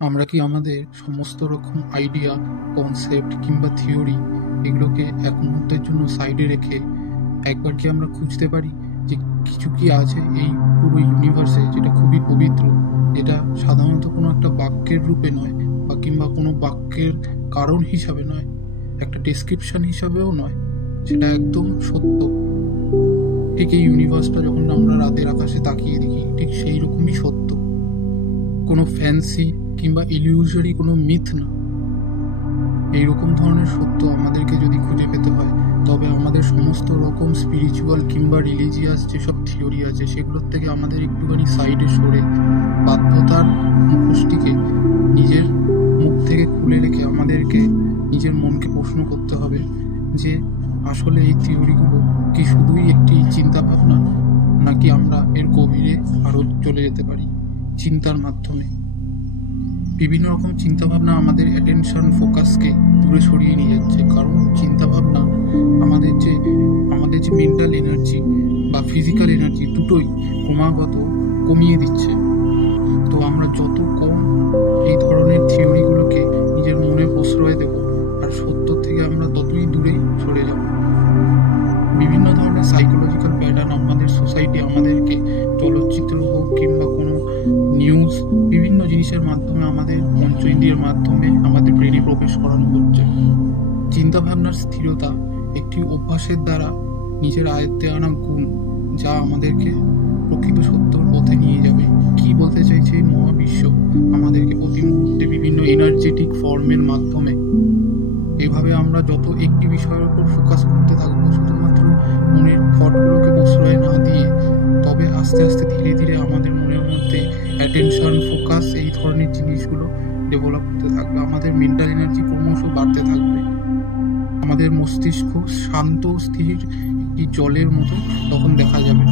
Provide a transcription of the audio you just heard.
আমরা কি আমাদের সমস্ত রকম আইডিয়া, কনসেপ্ট কিংবা থিওরি এগুলোকে এক মুহূর্তের জন্য সাইডে রেখে একবার কি আমরা খুঁজতে পারি যে কিছু কি আছে এই পুরো ইউনিভার্সে যেটা খুবই পবিত্র, যেটা সাধারণত কোনো একটা বাক্যের রূপে নয় বা কিংবা কোনো বাক্যের কারণ হিসাবে নয়, একটা ডেসক্রিপশন হিসাবেও নয়, সেটা একদম সত্য। ঠিক এই ইউনিভার্সটা যখন আমরা রাতের আকাশে তাকিয়ে দেখি, ঠিক সেই রকমই সত্য, কোনো ফ্যান্সি কিংবা ইলিউশনারি কোনো মিথ না। এইরকম ধরনের সত্য আমাদেরকে যদি খুঁজে পেতে হয়, তবে আমাদের সমস্ত রকম স্পিরিচুয়াল কিংবা রিলিজিয়াস যেসব থিওরি আছে সেগুলোর থেকে আমাদের একটুখানি সাইডে সরে বাধ্যতার মুখোশটিকে নিজের মুখ থেকে খুলে রেখে আমাদেরকে নিজের মনকে প্রশ্ন করতে হবে যে আসলে এই থিওরিগুলো কি শুধুই একটি চিন্তা ভাবনা, নাকি আমরা এর গভীরে আরও চলে যেতে পারি চিন্তার মাধ্যমে। বিভিন্ন রকম চিন্তাভাবনা আমাদের অ্যাটেনশন ফোকাসকে দূরে সরিয়ে নিয়ে যাচ্ছে, কারণ চিন্তাভাবনা আমাদের যে মেন্টাল এনার্জি বা ফিজিক্যাল এনার্জি দুটোই ক্রমাগত কমিয়ে দিচ্ছে। তো আমরা যত কম এই ধরনের থিওরিগুলোকে নিজের মনে প্রশ্রয় দেব, আর সত্য থেকে আমরা ততই দূরে সরে যাব। বিভিন্ন ধরনের সাইকোলজিক্যাল প্যাটার্ন আমাদের সোসাইটি আমাদেরকে চলচ্চিত্র হোক কিংবা কোনো নিউজ, বিভিন্ন জিনিসের মাধ্যমে আমাদের পঞ্চ ইন্দ্রিয়ের মাধ্যমে আমাদের ব্রেনে প্রবেশ করানো হচ্ছে। চিন্তাভাবনার স্থিরতা একটি অভ্যাসের দ্বারা নিজের আয়ত্তে আনা গুণ, যা আমাদেরকে প্রকৃত সত্যর পথে নিয়ে যাবে। কি বলতে চাইছে এই মহাবিশ্ব আমাদেরকে প্রতি মুহূর্তে বিভিন্ন এনার্জেটিক ফর্মের মাধ্যমে, এভাবে আমরা যত একটি বিষয়ের উপর ফোকাস করতে থাকবো, শুধুমাত্র মনের থটগুলোকে প্রশ্রয় না দিয়ে, তবে আস্তে আস্তে ধীরে ধীরে আমাদের মনের মধ্যে অ্যাটেনশন ফোকাস এই ধরনের জিনিসগুলো ডেভেলপ হতে থাকবে। আমাদের মেন্টাল এনার্জি ক্রমশ বাড়তে থাকবে। আমাদের মস্তিষ্ক শান্ত স্থির একটি জলের মতো তখন দেখা যাবে।